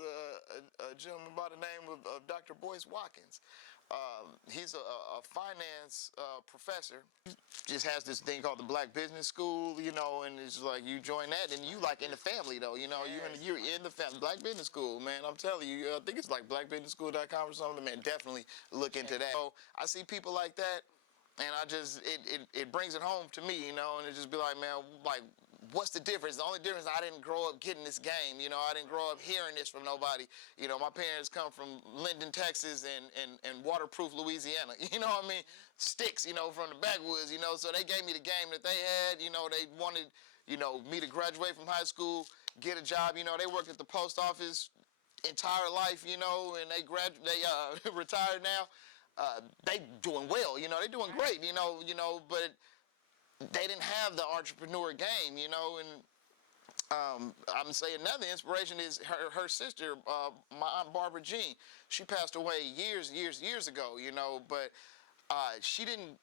a gentleman by the name of Dr. Boyce Watkins. He's a finance professor. He just has this thing called the Black Business School, and it's like you join that, and you like in the family though, yes. You're in the family. Black Business School, man. I'm telling you, I think it's like blackbusinessschool.com or something. Man, definitely look into that. So I see people like that, and I just it brings it home to me, and it just be like, man, like, what's the difference? The only difference, I didn't grow up getting this game, I didn't grow up hearing this from nobody. My parents come from Linden, Texas, and Waterproof, Louisiana. What I mean? Sticks, from the backwoods, so they gave me the game that they had. They wanted, me to graduate from high school, get a job. They worked at the post office entire life, and they retired now. They doing well, they doing great, but they didn't have the entrepreneur game, and I'm gonna say another inspiration is her sister, my Aunt Barbara Jean. She passed away years ago, but she didn't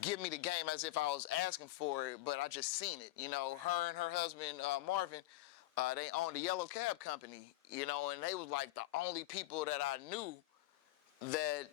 give me the game as if I was asking for it, but I just seen it, her and her husband, Marvin, they owned a yellow cab company, and they was like the only people that I knew that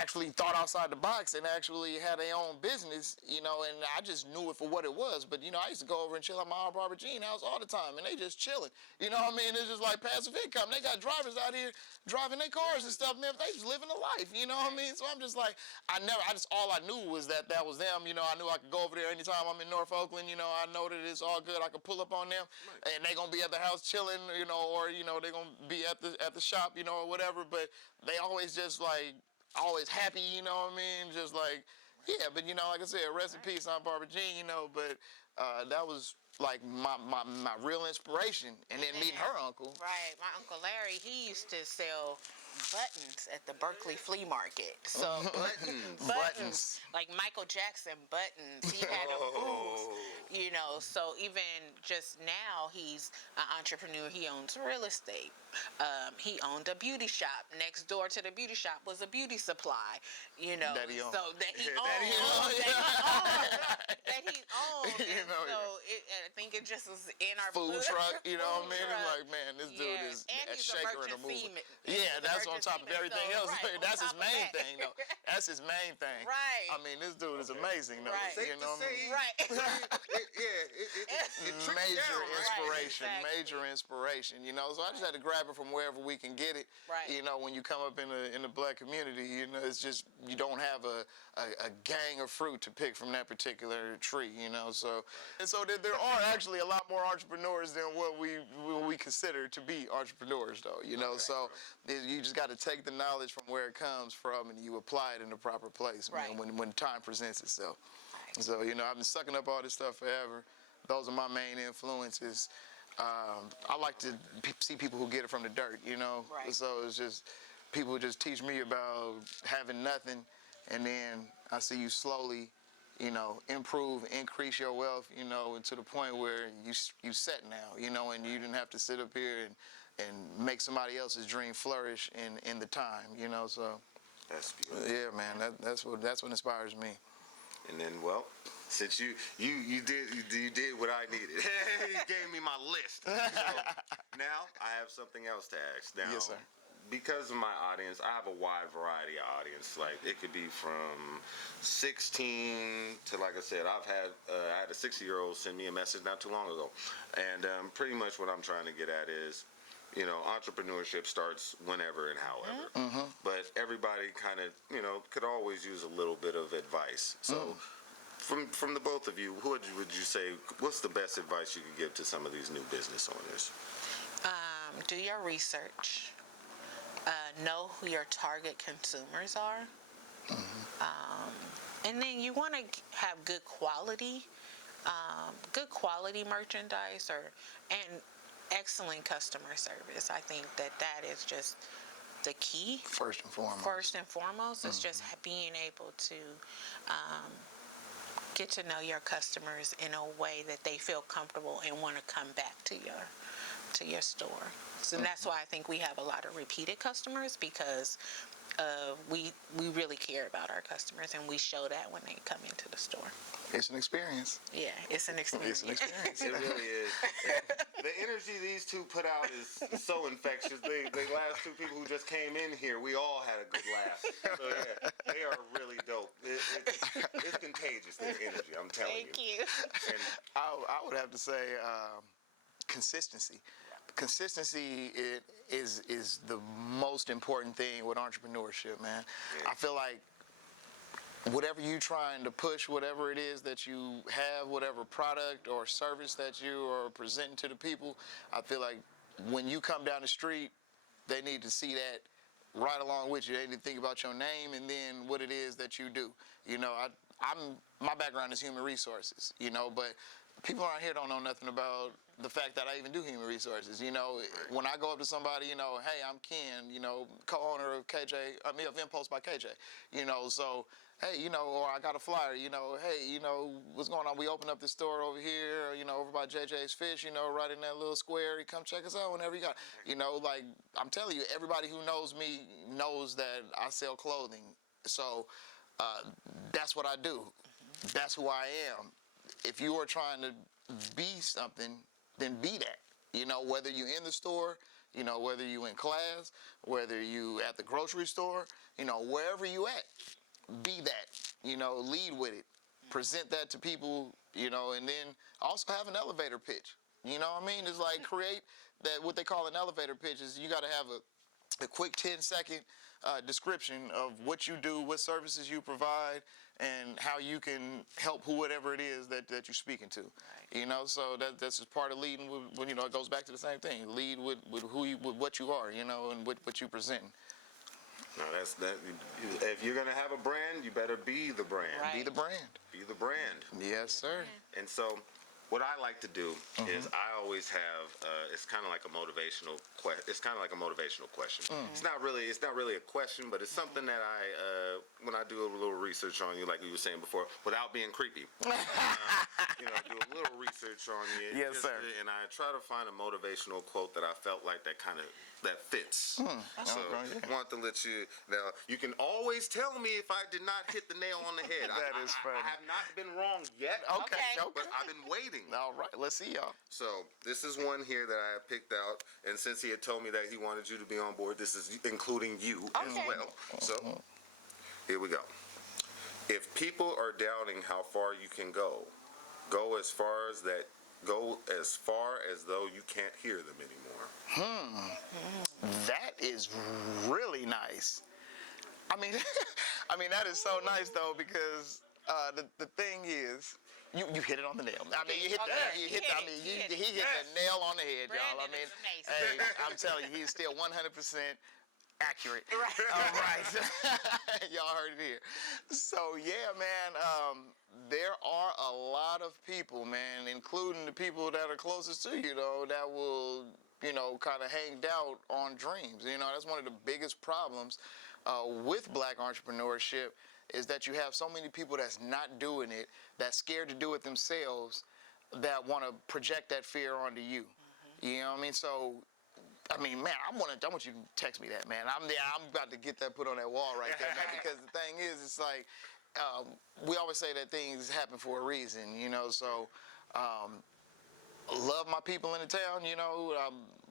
actually thought outside the box and actually had their own business, and I just knew it for what it was. But, I used to go over and chill at my Aunt Barbara Jean house all the time, and they just chilling. What I mean? It's just like passive income. They got drivers out here driving their cars and stuff, man. They just living a life, what I mean? So I'm just like, all I knew was that was them. I knew I could go over there anytime I'm in North Oakland. I know that it's all good. I could pull up on them, and they gonna be at the house chilling, or, they gonna be at the shop, or whatever. But they always just like, always happy, what I mean? Just like, yeah, but like I said, rest in peace, Aunt Barbara Jean, but that was like my real inspiration. And then meeting her uncle. Right, my Uncle Larry, he used to sell buttons at the Berkeley flea market. So Buttons. like Michael Jackson buttons. He had a booth, you know. So even just now, he's an entrepreneur. He owns real estate. He owned a beauty shop. Next door to the beauty shop was a beauty supply, you know. That he owned. So that he owned. That he owned. That he owned. You And know, so I think it just was in our food blood. truck, you know what I Food mean? truck. Like, man, this dude Yeah, is and a he's a shaker and a merchant mover. seaman. Yeah, He's a that's on merchant top of seaman, everything so, else. right, on That's his top of main that. thing, though. That's his main thing. Right. I mean, this dude is amazing, though. Right. You know what I mean? Right. It trickles Major down, right? inspiration, Right, exactly. major inspiration. You know, so I just had to grab it from wherever we can get it. Right. You know, when you come up in the black community, you know, it's just you don't have a gang of fruit to pick from that particular tree. You know, so and so there are actually a lot more entrepreneurs than what we consider to be entrepreneurs, though. You know, so you just got to take the knowledge from where it comes from and you apply it in the proper place, Right. man, when time presents itself. Right. So, you know, I've been sucking up all this stuff forever. Those are my main influences. I like to see people who get it from the dirt, you know. Right. So it's just people just teach me about having nothing, and then I see you slowly, you know, improve, increase your wealth, you know, and to the point where you set now, you know, and you didn't have to sit up here and make somebody else's dream flourish in the time, you know. So That's beautiful. yeah, man, that's what inspires me. And then, well, since you did what I needed, you gave me my list. So now I have something else to ask. Now, Yes, sir. Because of my audience, I have a wide variety of audience. Like it could be from 16 to, like I said, I had a 60-year-old send me a message not too long ago, and pretty much what I'm trying to get at is, you know, entrepreneurship starts whenever and however. Mm-hmm. But everybody kind of, you know, could always use a little bit of advice. So from the both of you, would you say, what's the best advice you could give to some of these new business owners? Do your research. Know who your target consumers are. And then you want to have good quality merchandise and excellent customer service. I think that is just the key. First and foremost. First and foremost, is just being able to get to know your customers in a way that they feel comfortable and want to come back to your store. So that's why I think we have a lot of repeated customers, because we really care about our customers, and we show that when they come into the store. It's an experience. Yeah, it's an experience. It's an experience. It really is. The energy these two put out is so infectious. The last two people who just came in here, we all had a good laugh. So yeah, they are really dope. It's contagious, their energy, I'm telling Thank you. And I would have to say consistency. Consistency is the most important thing with entrepreneurship, man. Yeah. I feel like whatever you're trying to push, whatever it is that you have, whatever product or service that you are presenting to the people, I feel like when you come down the street, they need to see that right along with you. They need to think about your name and then what it is that you do. You know, my background is human resources, you know, but people around here don't know nothing about the fact that I even do human resources. You know, when I go up to somebody, you know, hey, I'm Ken, you know, co-owner of Impulse by KJ, you know, so, hey, you know, or I got a flyer, you know, hey, you know, what's going on? We opened up this store over here, you know, over by JJ's Fish, you know, right in that little square. You come check us out whenever you got, you know, like, I'm telling you, everybody who knows me knows that I sell clothing. So that's what I do. That's who I am. If you are trying to be something, then be that. You know, whether you're in the store, you know, whether you in class, whether you at the grocery store, you know, wherever you at, be that. You know, lead with it. Present that to people, you know, and then also have an elevator pitch. You know what I mean? It's like create that, what they call an elevator pitch is you got to have a quick 10-second description of what you do, what services you provide, and how you can help whoever it is that you're speaking to. Right. You know, so that's just part of leading with, you know, it goes back to the same thing. Lead with with what you are, you know, and what you present. no, that's that. If you're gonna have a brand, you better be the brand. Right. Be the brand. Be the brand. Yes, sir. And so, what I like to do is I always have it's kind of like a motivational question. It's not really a question, but it's something that I when I do a little research on you, like you were saying before, without being creepy. Do a little research on you. Yes, sir. And I try to find a motivational quote that I felt like that fits. So I want to let you now. You can always tell me if I did not hit the nail on the head. That is funny. I have not been wrong yet. Okay. But I've been waiting. All right, let's see y'all. So this is one here that I picked out, and since he had told me that he wanted you to be on board, this is including you as well. So here we go. If people are doubting how far you can go, go as far as though you can't hear them anymore. That is really nice. I mean, that is so nice though, because the thing is, you hit it on the nail. I mean, he hit the nail on the head, y'all. I mean, hey, I'm telling you, he's still 100% accurate. Right. All right. Y'all heard it here. So yeah, man, there are a lot of people, man, including the people that are closest to you, though, that will, kind of hang doubt on dreams. That's one of the biggest problems with black entrepreneurship, is that you have so many people that's not doing it, that's scared to do it themselves, that want to project that fear onto you. You know what I mean? So, man, I want you to text me that, man. I'm about to get that put on that wall right there, man, because the thing is, it's like, we always say that things happen for a reason, so, love my people in the town,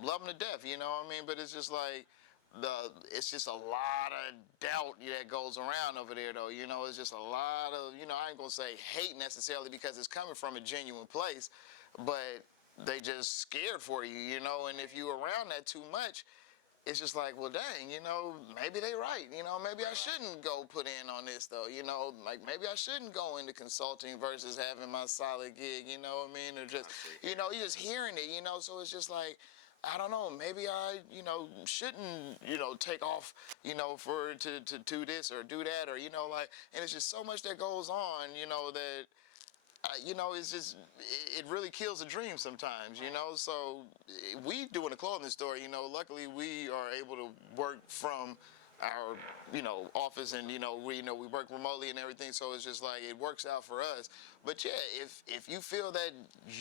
love them to death, but it's just like, it's just a lot of doubt that goes around over there, though. It's just a lot of, I ain't gonna say hate necessarily, because it's coming from a genuine place, but they just scared for you, and if you around that too much, it's just like, well, dang, maybe they right, maybe I shouldn't go put in on this, though, like maybe I shouldn't go into consulting versus having my solid gig, or just, you're just hearing it, so it's just like, I don't know, maybe I, shouldn't, take off, to do this or do that, or, and it's just so much that goes on, that, it's just, it really kills a dream sometimes, so we doing a clothing store, luckily we are able to work from our, office, and, we work remotely and everything, so it's just like, it works out for us. But yeah, if you feel that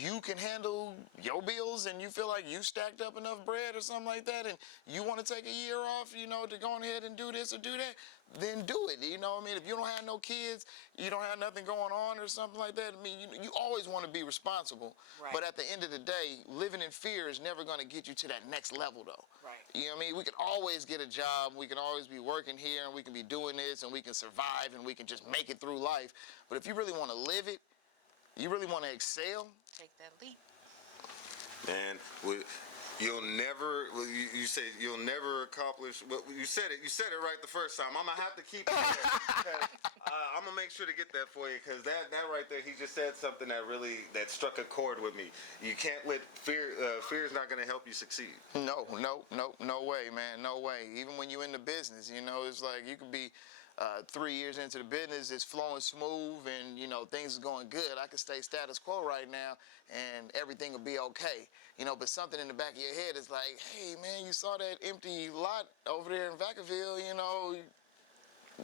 you can handle your bills, and you feel like you stacked up enough bread or something like that, and you want to take a year off, to go ahead and do this or do that, then do it. If you don't have no kids, you don't have nothing going on or something like that, you always want to be responsible. Right. But at the end of the day, living in fear is never going to get you to that next level, though. Right. We can always get a job, we can always be working here, and we can be doing this, and we can survive, and we can just make it through life. But if you really want to live it, you really want to excel, take that leap. Man, you'll never. You say you'll never accomplish. Well, you said it right the first time. I'm gonna have to keep it there. I'm gonna make sure to get that for you, because that right there, he just said something that struck a chord with me. You can't let fear. Fear is not gonna help you succeed. No way, man, no way. Even when you're in the business, it's like you could be 3 years into the business, it's flowing smooth, and things are going good. I could stay status quo right now, and everything will be okay. But something in the back of your head is like, hey man, you saw that empty lot over there in Vacaville,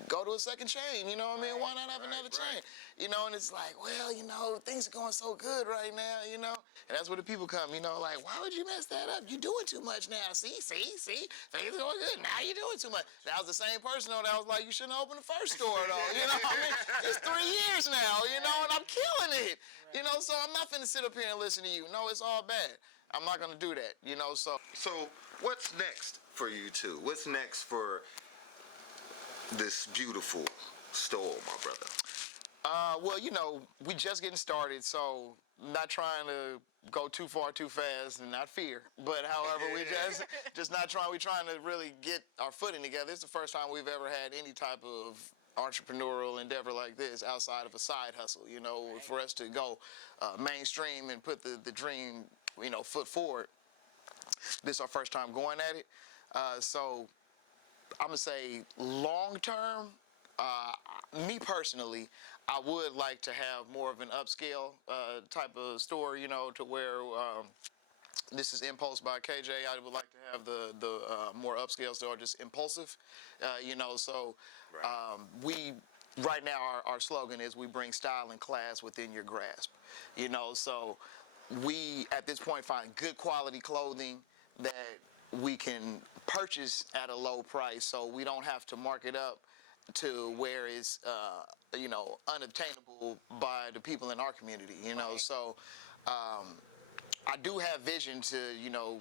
go to a second chain, why not have another chain? And it's like, well, things are going so good right now, and that's where the people come, like, why would you mess that up? You're doing too much now. See, things are going good. Now you're doing too much. That was the same person, though, that was like, you shouldn't open the first store, though, it's 3 years now, and I'm killing it, so I'm not finna sit up here and listen to you. No, it's all bad. I'm not gonna do that, so. So what's next for you two? What's next for this beautiful store, my brother? Well, we just getting started, so not trying to go too far too fast and not fear. But however, we just not trying. We're trying to really get our footing together. It's the first time we've ever had any type of entrepreneurial endeavor like this outside of a side hustle. For us to go mainstream and put the dream, foot forward. This is our first time going at it. So I'm gonna say long term. me personally, I would like to have more of an upscale type of store, you know, to where this is Impulse by KJ. I would like to have the more upscale store, just impulsive, you know. So we right now our slogan is we bring style and class within your grasp, you know. So we at this point find good quality clothing that we can purchase at a low price, so we don't have to mark it up to where it's you know, unobtainable by the people in our community, you know. So I do have vision to, you know,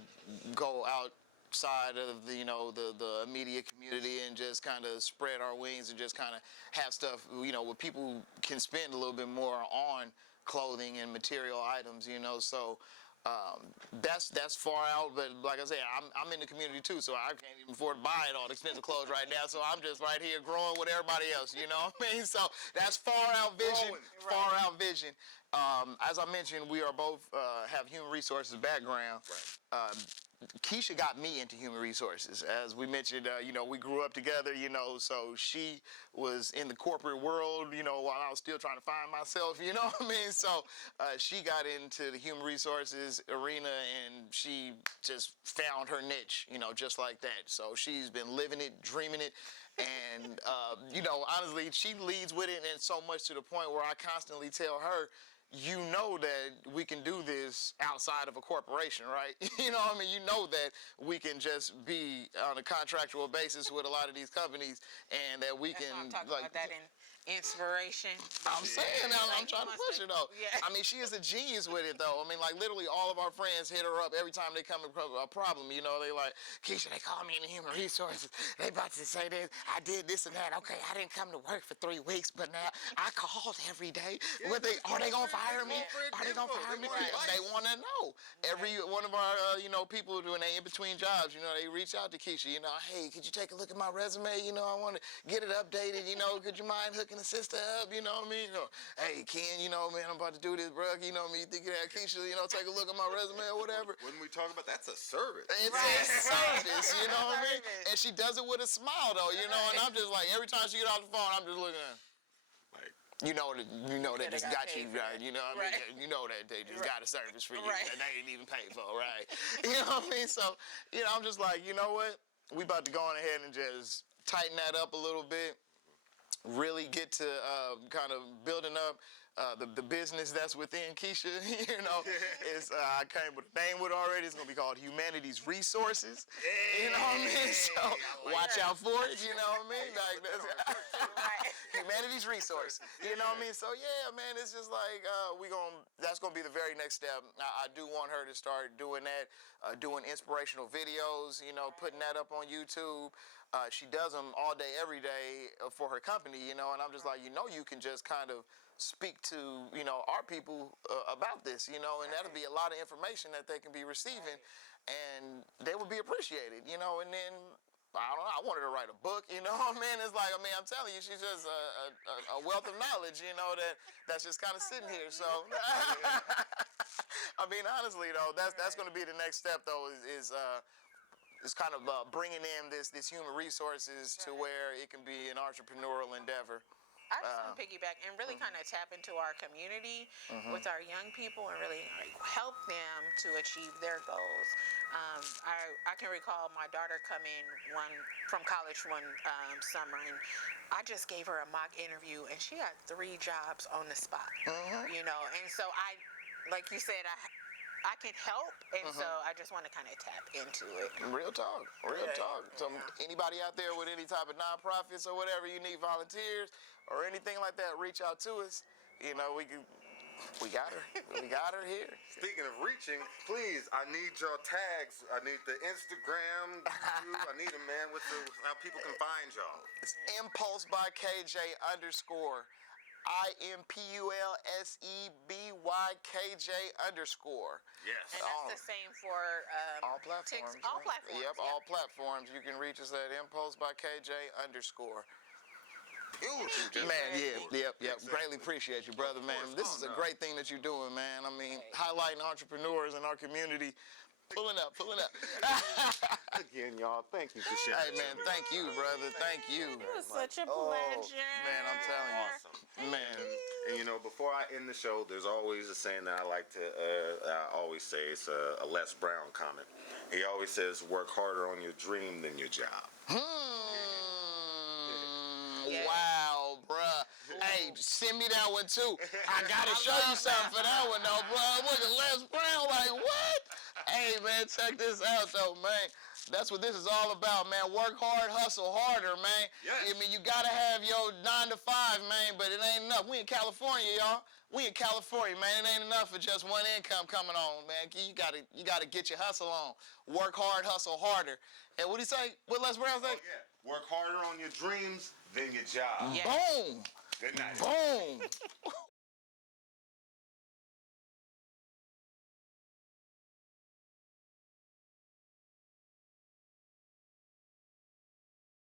go outside of the, you know, the immediate community and just kind of spread our wings and just kind of have stuff, you know, where people can spend a little bit more on clothing and material items, you know. So that's far out, but like I said, I'm in the community too, so I can't even afford to buy all the expensive clothes right now. So I'm just right here growing with everybody else, you know what I mean? So that's far out vision, far out vision. As I mentioned, we are both have human resources background. Keisha got me into human resources. As we mentioned, you know, we grew up together, you know, so she was in the corporate world, you know, while I was still trying to find myself, you know what I mean? So she got into the human resources arena and she just found her niche, you know, just like that. So she's been living it, dreaming it. And, you know, honestly, she leads with it, and so much to the point where I constantly tell her, you know that we can do this outside of a corporation, right? You know what I mean? You know that we can just be on a contractual basis with a lot of these companies, and that we That's can, what I'm talking like, about, that inspiration. I'm saying, I'm trying to push her though. Yeah. I mean, she is a genius with it though. I mean, like literally all of our friends hit her up every time they come across a problem. You know, they like, Keisha, they call me in the human resources. They about to say this, I did this and that. Okay, I didn't come to work for 3 weeks, but now I called every day. What are they gonna fire me? Are they gonna fire me? They want to know. Every one of our, you know, people when they in between jobs, you know, they reach out to Keisha. You know, hey, could you take a look at my resume? You know, I want to get it updated. You know, could you mind hooking the sister up? You know what I mean? You know, hey, Ken, you know, man, I'm about to do this, bro. You know me, you think that Keisha, you know, take a look at my resume or whatever. When we talk about that's a service. It's a service, you know what I mean? And she does it with a smile, though, you know. And I'm just like, every time she get off the phone, I'm just looking at her. Like, You know that just got you, right? You know what I mean? Right. You know that they just got a service for you Right. that they ain't even paid for, right? You know what I mean? So, you know, I'm just like, you know what? We about to go on ahead and just tighten that up a little bit. Really get to kind of building up the business that's within Keisha. You know, it's I came with a name with it already. It's gonna be called Humanities Resources. You know what I mean? So watch out for it. You know what I mean? Like Humanities Resource. You know what I mean? So yeah, man, it's just like that's gonna be the very next step. I do want her to start doing that, doing inspirational videos. You know, putting that up on YouTube. She does them all day, every day for her company, you know, and I'm just like, you know, you can just kind of speak to, you know, our people about this, you know, and that'll be a lot of information that they can be receiving, and they would be appreciated, you know, and then, I don't know, I wanted to write a book, you know what I mean? It's like, I mean, I'm telling you, she's just a wealth of knowledge, you know, that's just kind of sitting here, so. I mean, honestly, though, that's going to be the next step, though, is kind of bringing in this human resources to where it can be an entrepreneurial endeavor. I just want to piggyback and really kind of tap into our community with our young people and really help them to achieve their goals. I can recall my daughter coming from college one summer, and I just gave her a mock interview, and she had 3 jobs on the spot. You know, and so like you said, I can help, and so I just want to kind of tap into it. Real talk, real talk. So anybody out there with any type of nonprofits or whatever, you need volunteers or anything like that, reach out to us. You know, we got her. We got her here. speaking of reaching, please, I need your tags. I need the Instagram. I need them, man. How people can find y'all. It's Impulse by KJ _ IMPULSEBYKJ_. Yes. And that's the same for all platforms. all platforms. Yep, all platforms. You can reach us at Impulse by KJ _ Man, yep. Exactly. Greatly appreciate you, brother, man. This is a great thing that you're doing, man. I mean, highlighting entrepreneurs in our community. Pulling up. Again, y'all, thank you for sharing. Hey, man, thank you, brother. Thank you. It was such a Oh, pleasure. Man, I'm telling you. Awesome. Man. And you know, before I end the show, there's always a saying that I like to, I always say, it's a Les Brown comment. He always says, work harder on your dream than your job. Yeah. Wow, bruh. Hey, send me that one too. I gotta show you something for that one though, bruh. Look at Les Brown, like what? Hey, man, check this out though, man. That's what this is all about, man. Work hard, hustle harder, man. Yes. I mean, you gotta have your 9 to 5, man, but it ain't enough. We in California, y'all. We in California, man. It ain't enough for just one income coming on, man. You gotta get your hustle on. Work hard, hustle harder. And what do you say? What Les Brown say? Oh, yeah. Work harder on your dreams than your job. Yeah. Boom. Good night. Boom.